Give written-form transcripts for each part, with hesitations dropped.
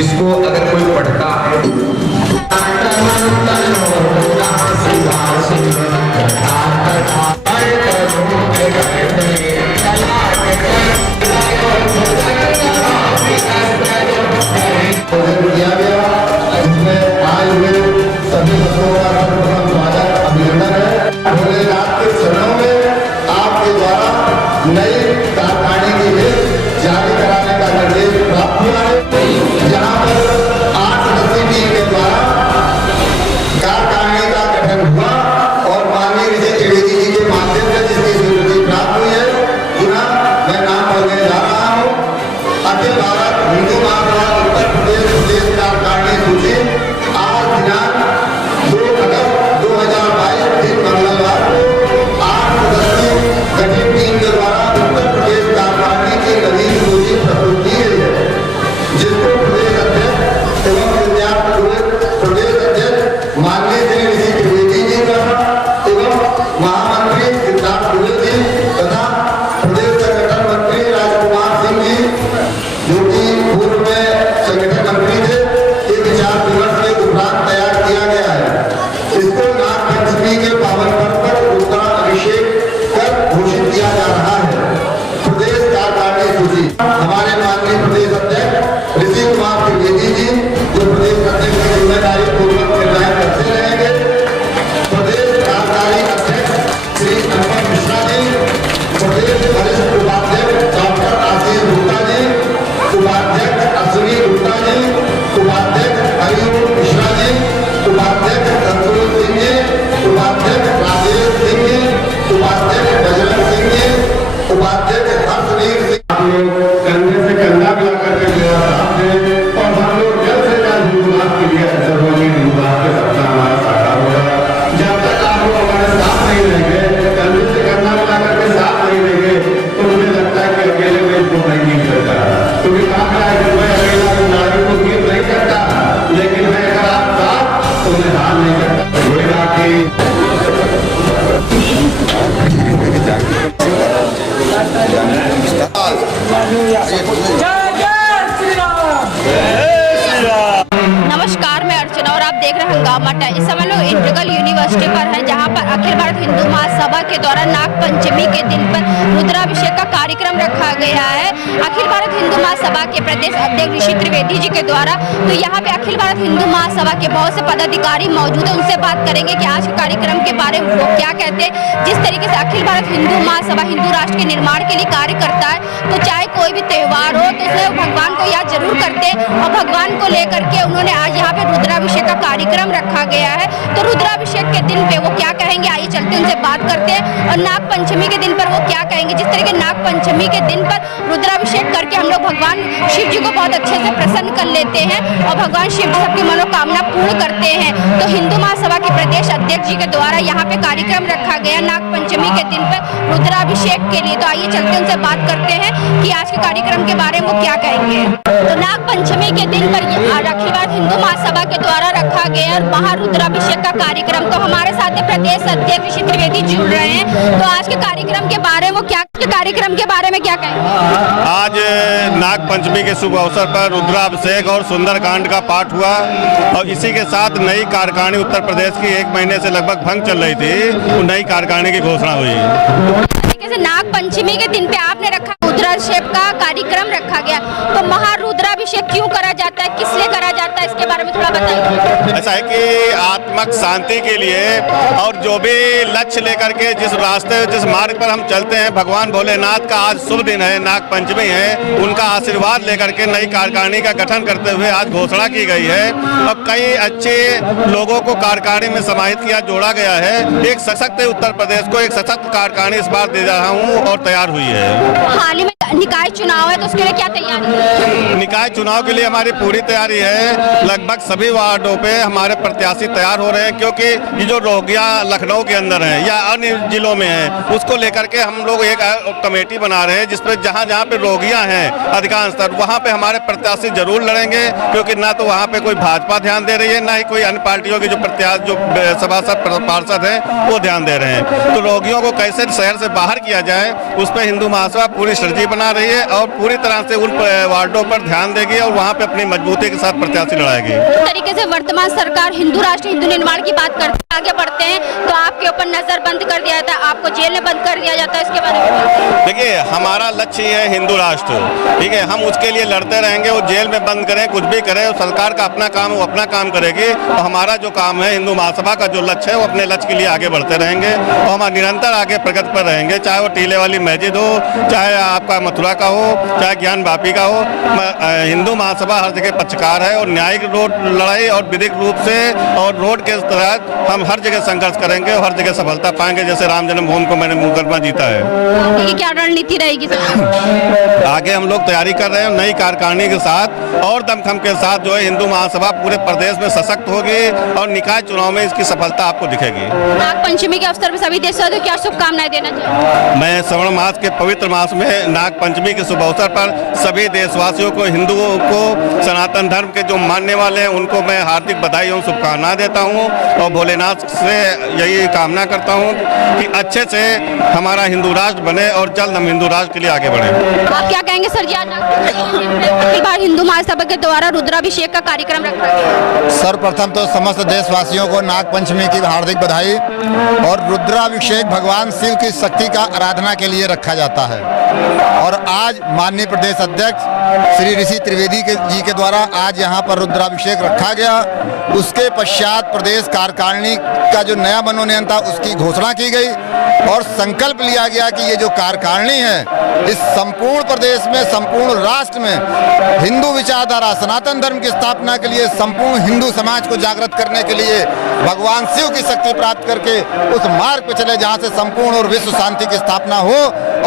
जिसको अगर कोई पढ़ता है नमस्कार, मैं अर्चना और आप देख रहे हैं हंगामा टाइम्स। इस समय लोग इंटीग्रल यूनिवर्सिटी पर है, जहां पर अखिल भारत हिंदू महासभा के द्वारा नाग पंचमी के दिन पर रुद्राभिषेक का कार्यक्रम रखा गया है। अखिल भारत हिंदू महासभा के प्रदेश अध्यक्ष ऋषि त्रिवेदी जी के द्वारा। तो यहाँ पे अखिल भारत हिंदू महासभा के बहुत से पदाधिकारी मौजूद है, उनसे बात करेंगे कि आज के कार्यक्रम के बारे में वो क्या कहते हैं। जिस तरीके से अखिल भारत हिंदू महासभा हिंदू राष्ट्र के निर्माण के लिए कार्य करता है, तो चाहे कोई भी त्योहार हो तो उसमें भगवान को याद जरूर करते हैं, और भगवान को लेकर के उन्होंने आज यहाँ पे रुद्राभिषेक का कार्यक्रम रखा गया है। तो रुद्राभिषेक के दिन पे वो क्या कहेंगे, आइए चलते उनसे बात करते हैं। और नाग पंचमी के दिन पर वो क्या कहेंगे। जिस तरीके नाग पंचमी के दिन पर रुद्राभिषेक करके हम लोग भगवान शिव जी को बहुत अच्छे से प्रसन्न कर लेते हैं, और भगवान शिव जी सबकी मनोकामना पूर्ण करते हैं। तो हिंदू महासभा के प्रदेश अध्यक्ष जी के द्वारा यहाँ पे कार्यक्रम रखा गया नाग पंचमी के दिन पर रुद्राभिषेक के लिए। तो आइए चलते उनसे बात करते हैं कि आज के कार्यक्रम के बारे में वो क्या कहेंगे। तो नाग पंचमी के दिन पर अखिल भारत हिंदू महासभा के द्वारा रखा गया महारुद्राभिषेक का कार्यक्रम। तो हमारे साथ प्रदेश अध्यक्ष ऋषि त्रिवेदी जुड़ रहे हैं। तो आज के कार्यक्रम के बारे में क्या कहेंगे। आज नाग पंचमी के शुभ अवसर पर रुद्राभिषेक और सुंदरकांड का पाठ हुआ, और इसी के साथ नई कार्यकारिणी उत्तर प्रदेश की 1 महीने से लगभग भंग चल रही थी, तो नई कार्यकारिणी की घोषणा हुई। नाग पंचमी के दिन पे आपने रखा रुद्राभिषेक का कार्यक्रम रखा गया, तो महारुद्राभिषेक क्यों करा जाता है, किस लिए करा जाता है, इसके बारे में थोड़ा बताइए। ऐसा है कि आत्मक शांति के लिए, और जो भी लक्ष्य लेकर के जिस रास्ते जिस मार्ग पर हम चलते हैं, भगवान भोलेनाथ का आज शुभ दिन है, नाग पंचमी है, उनका आशीर्वाद लेकर के नई कार्यकारिणी का गठन करते हुए आज घोषणा की गई है, और कई अच्छे लोगों को कार्यकारिणी में समाहित किया, जोड़ा गया है। एक सशक्त उत्तर प्रदेश को एक सशक्त कार्यकारिणी इस बार दे रहा हूँ और तैयार हुई है। हाल ही में निकाय चुनाव है, तो उसके लिए क्या तैयारी है। निकाय चुनाव के लिए हमारी पूरी तैयारी है। लगभग सभी वार्डों पे हमारे प्रत्याशी तैयार हो रहे हैं, क्योंकि ये जो रोगियां लखनऊ के अंदर हैं या अन्य जिलों में हैं, उसको लेकर के हम लोग एक कमेटी बना रहे हैं, जिसपे जहां जहां पे रोगियां हैं अधिकांश तर वहां पे हमारे प्रत्याशी जरूर लड़ेंगे, क्योंकि ना तो वहां पे कोई भाजपा ध्यान दे रही है, ना ही कोई अन्य पार्टियों के जो प्रत्याशी जो सभासद पार्षद हैं वो ध्यान दे रहे हैं। तो रोगियों को कैसे शहर से बाहर किया जाए, उस पर हिंदू महासभा पूरी स्ट्रेटजी बना बना रही है और पूरी तरह से उन वार्डों पर ध्यान देगी और वहाँ पे अपनी मजबूती के साथ प्रत्याशी लड़ाएगी। इस तरीके से वर्तमान सरकार हिंदू राष्ट्र हिंदू निर्माण की बात करते आगे बढ़ते हैं तो आपके ऊपर नजर बंद कर दिया जाता है, आपको जेल में बंद कर दिया जाता है, इसके बारे में देखिए हमारा लक्ष्य है हिंदू राष्ट्र, ठीक है, हम उसके लिए लड़ते रहेंगे। वो जेल में बंद करें कुछ भी करें, सरकार का अपना काम वो अपना काम करेगी और हमारा जो काम है हिंदू महासभा का जो लक्ष्य है वो अपने लक्ष्य के लिए आगे बढ़ते रहेंगे और हम निरंतर आगे प्रगति पर रहेंगे, चाहे वो टीले वाली मस्जिद हो, चाहे आपका मथुरा का हो, चाहे ज्ञान वापी का हो। हिंदू महासभा हर जगह पक्षकार है और न्यायिक रोड लड़ाई और विधिक रूप से और रोड के तहत हम हर जगह संघर्ष करेंगे और हर जगह सफलता पाएंगे। जैसे राम जन्मभूमि को मैंने मुकदमा जीता है। ये क्या रणनीति रहेगी? आगे हम लोग तैयारी कर रहे हैं नई कार्यकारिणी के साथ और दमखम के साथ जो है हिंदू महासभा पूरे प्रदेश में सशक्त होगी और निकाय चुनाव में इसकी सफलता आपको दिखेगी। नाग पंचमी के अवसर पर सभी देशवासियों को क्या शुभकामनाएं देना चाहिए? मैं श्रवण मास के पवित्र मास में नाग पंचमी के शुभ अवसर पर सभी देशवासियों को, हिंदुओं को, सनातन धर्म के जो मानने वाले हैं उनको मैं हार्दिक बधाई और शुभकामनाएं देता हूं और भोलेनाथ से यही कामना करता हूं कि अच्छे से हमारा हिंदू राष्ट्र बने और जल्द हम हिंदू राष्ट्र के लिए आगे बढ़े। आप क्या कहेंगे सर जी? आज बार हिंदू महासभा के द्वारा रुद्राभिषेक का कार्यक्रम रखा गया। सर्वप्रथम तो समस्त देशवासियों को नाग पंचमी की हार्दिक बधाई। और रुद्राभिषेक भगवान शिव की शक्ति का आराधना के लिए रखा जाता है और आज माननीय प्रदेश अध्यक्ष श्री ऋषि त्रिवेदी जी के द्वारा आज यहाँ पर रुद्राभिषेक रखा गया। उसके पश्चात प्रदेश कार्यकारिणी का जो नया मनोनयन था उसकी घोषणा की गई और संकल्प लिया गया कि ये जो कार्यकारिणी है इस संपूर्ण प्रदेश में, संपूर्ण राष्ट्र में हिंदू विचारधारा, सनातन धर्म की स्थापना के लिए, संपूर्ण हिंदू समाज को जागृत करने के लिए भगवान शिव की शक्ति प्राप्त करके उस मार्ग पर चले जहाँ से संपूर्ण और विश्व शांति की स्थापना हो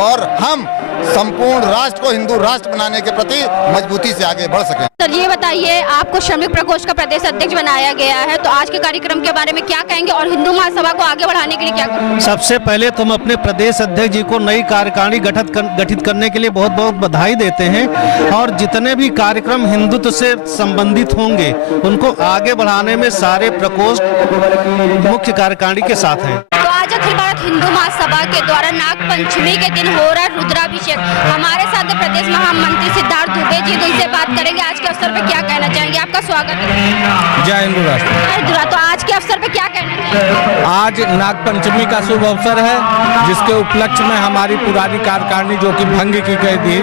और हम संपूर्ण राष्ट्र को हिंदू राष्ट्र बनाने के प्रति मजबूती से आगे बढ़ सकें। सर ये बताइए, आपको श्रमिक प्रकोष्ठ का प्रदेश अध्यक्ष बनाया गया है, तो आज के कार्यक्रम के बारे में क्या कहेंगे और हिंदू महासभा को आगे बढ़ाने के लिए क्या करेंगे? सबसे पहले तो हम अपने प्रदेश अध्यक्ष जी को नई कार्यकारिणी गठित करने के लिए बहुत बहुत बधाई देते हैं और जितने भी कार्यक्रम हिंदुत्व से संबंधित होंगे उनको आगे बढ़ाने में सारे प्रकोष्ठ मुख्य कार्यकारिणी के साथ हैं। तो आज अखिल भारत हिंदू महासभा के द्वारा नाग पंचमी के दिन हो रहा है रुद्राभिषेक। हमारे साथ प्रदेश महामंत्री सिद्धार्थ दुबे जी, उनसे बात करेंगे आज के अवसर पे क्या कहना चाहेंगे। आपका स्वागत है। जय हिंदू राष्ट्र। तो आज के अवसर पे क्या कहना चाहेंगे? आज नाग पंचमी का शुभ अवसर है जिसके उपलक्ष्य में हमारी पुरानी कार्यकारिणी जो कि भंग की गई थी,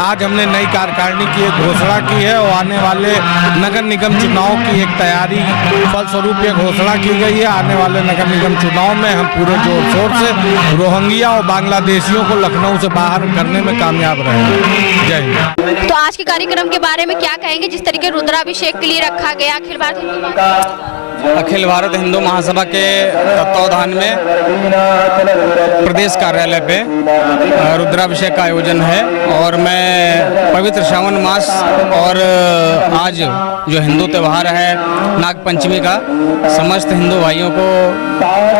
आज हमने नई कार्यकारिणी की एक घोषणा की है और आने वाले नगर निगम चुनाव की एक तैयारी फलस्वरूप ये घोषणा की गई है। आने वाले नगर निगम चुनाव में हम पूरे जोर शोर से रोहिंग्या और बांग्लादेशियों को लखनऊ से बाहर करने में कामयाब रहे। जय हिंद। तो आज के कार्यक्रम के बारे में क्या कहेंगे जिस तरीके रुद्राभिषेक के लिए रखा गया अखिल भारत हिंदू महासभा के तत्वावधान में प्रदेश कार्यालय पे रुद्राभिषेक का आयोजन है और मैं पवित्र श्रावण मास और आज जो हिंदू त्यौहार है नाग पंचमी का समस्त हिंदू भाइयों को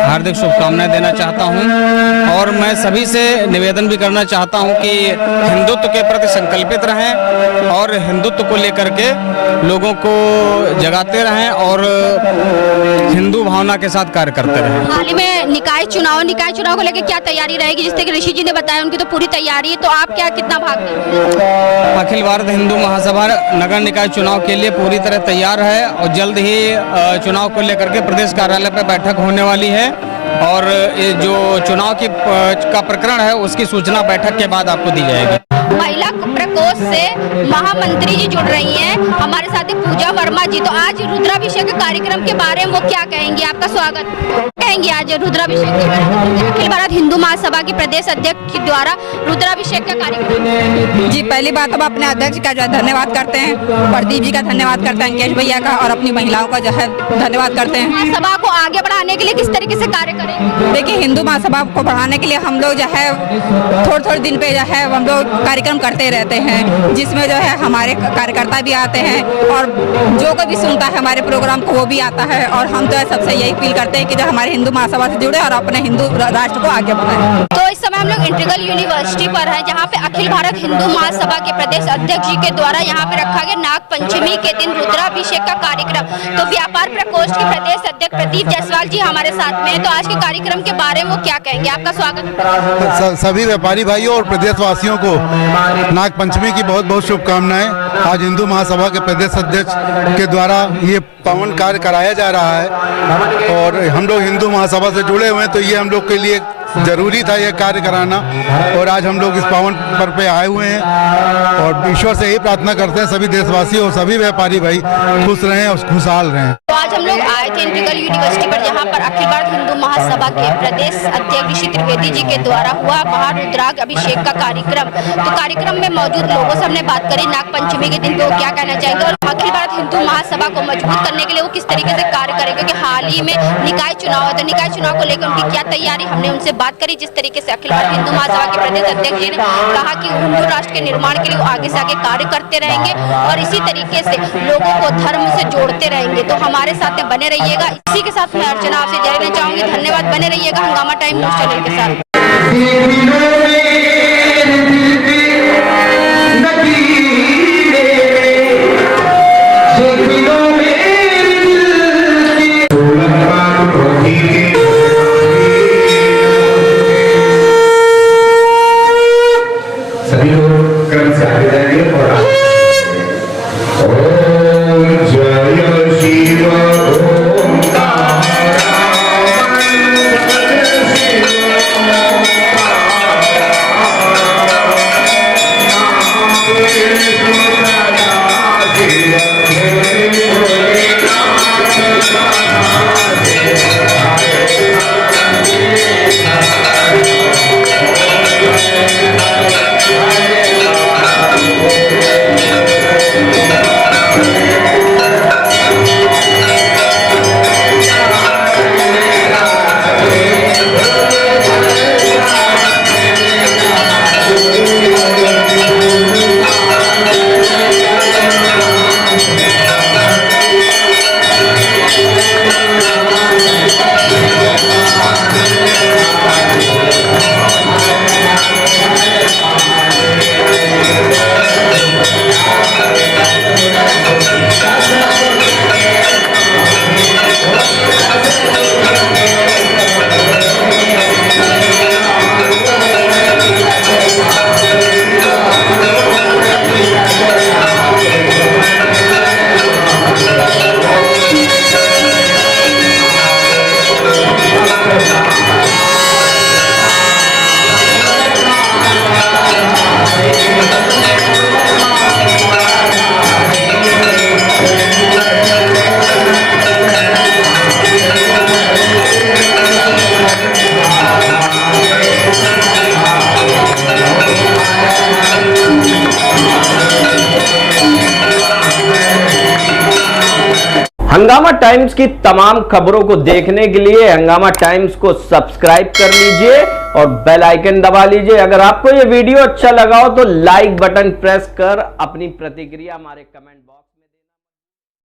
हार्दिक शुभकामनाएं देना चाहता हूं और मैं सभी से निवेदन भी करना चाहता हूं कि हिंदुत्व के प्रति संकल्पित रहें और हिंदुत्व को लेकर के लोगों को जगाते रहें और हिंदू भावना के साथ कार्य करते रहें। हाल ही में निकाय चुनाव को लेकर क्या तैयारी रहेगी? जिस तरह ऋषि जी ने बताया उनकी तो पूरी तैयारी है, तो आप क्या कितना भाग देंगे? अखिल भारत हिंदू महासभा नगर निकाय चुनाव के लिए पूरी तरह तैयार है और जल्द ही चुनाव को लेकर के प्रदेश कार्यालय पर बैठक होने वाली है और जो चुनाव का प्रकरण है उसकी सूचना बैठक के बाद आपको दी जाएगी। महिला प्रकोष्ठ से महामंत्री जी जुड़ रही हैं हमारे साथ पूजा वर्मा जी। तो आज रुद्राभिषेक कार्यक्रम के बारे में वो क्या कहेंगे? आपका स्वागत कहेंगे आज रुद्राभिषेक के बारे में। अखिल भारत हिंदू महासभा के प्रदेश अध्यक्ष के द्वारा रुद्राभिषेक का कार्यक्रम। जी पहली बात हम अपने अध्यक्ष का जो है धन्यवाद करते हैं, प्रदीप जी का धन्यवाद करते हैं, अंकेश भैया का और अपनी महिलाओं का जो है धन्यवाद करते हैं। महासभा को आगे बढ़ाने के लिए किस तरीके से कार्य करेंगे? देखिए हिंदू महासभा को बढ़ाने के लिए हम लोग जो है थोड़े दिन पे जो है हम लोग कार्यक्रम करते रहते हैं जिसमें जो है हमारे कार्यकर्ता भी आते हैं और जो कोई भी सुनता है हमारे प्रोग्राम को वो भी आता है और हम तो सबसे यही अपील करते हैं कि जो हमारे हिंदू महासभा से जुड़े और अपने हिंदू राष्ट्र को आगे बढ़ाएं। तो इस समय हम लोग इंटीग्रल यूनिवर्सिटी पर है, जहाँ पे अखिल भारत हिंदू महासभा के प्रदेश अध्यक्ष जी के द्वारा यहाँ पे रखा गया नाग पंचमी के दिन रुद्राभिषेक का कार्यक्रम। तो व्यापार प्रकोष्ठ के प्रदेश अध्यक्ष प्रदीप जायसवाल जी हमारे साथ में हैं। तो आज के कार्यक्रम के बारे में वो क्या कहेंगे? आपका स्वागत। सभी व्यापारी भाइयों और प्रदेशवासियों को नाग पंचमी की बहुत बहुत शुभकामनाएं। आज हिंदू महासभा के प्रदेश अध्यक्ष के द्वारा ये पावन कार्य कराया जा रहा है और हम लोग हिंदू महासभा से जुड़े हुए हैं, तो ये हम लोग के लिए जरूरी था यह कार्य कराना। और आज हम लोग इस पावन पर्व पे आए हुए हैं और ईश्वर से यही प्रार्थना करते हैं सभी देशवासी और सभी व्यापारी भाई खुश रहें और खुशहाल रहें। तो आज हम लोग आए थे इंटीग्रल यूनिवर्सिटी पर, जहाँ पर अखिल भारत हिंदू महासभा के प्रदेश अध्यक्ष ऋषि त्रिवेदी जी के द्वारा हुआ महारुद्राग अभिषेक का कार्यक्रम। तो कार्यक्रम में मौजूद लोगों से हमने बात करी नाग पंचमी के दिन पे वो क्या कहना चाहेंगे और अखिल भारत हिंदू महासभा को मजबूत करने के लिए वो किस तरीके से कार्य करेंगे, क्योंकि हाल ही में निकाय चुनाव है, तो निकाय चुनाव को लेकर उनकी क्या तैयारी, हमने उनसे बात करी। जिस तरीके से अखिल भारत हिंदू महासभा के प्रदेश अध्यक्ष जी ने कहा कि हिंदू राष्ट्र के निर्माण के लिए वो आगे से आगे कार्य करते रहेंगे और इसी तरीके से लोगों को धर्म से जोड़ते रहेंगे। तो हमारे साथ में बने रहिएगा। इसी के साथ मैं अर्चना आपसे विदा लेना चाहूंगी। धन्यवाद। बने रहिएगा हंगामा टाइम न्यूज चैनल के साथ। सभी लोग क्रम से आगे जाएंगे और ओम जय शिव ओम हंगामा टाइम्स की तमाम खबरों को देखने के लिए हंगामा टाइम्स को सब्सक्राइब कर लीजिए और बेल आइकन दबा लीजिए। अगर आपको ये वीडियो अच्छा लगा हो तो लाइक बटन प्रेस कर अपनी प्रतिक्रिया हमारे कमेंट बॉक्स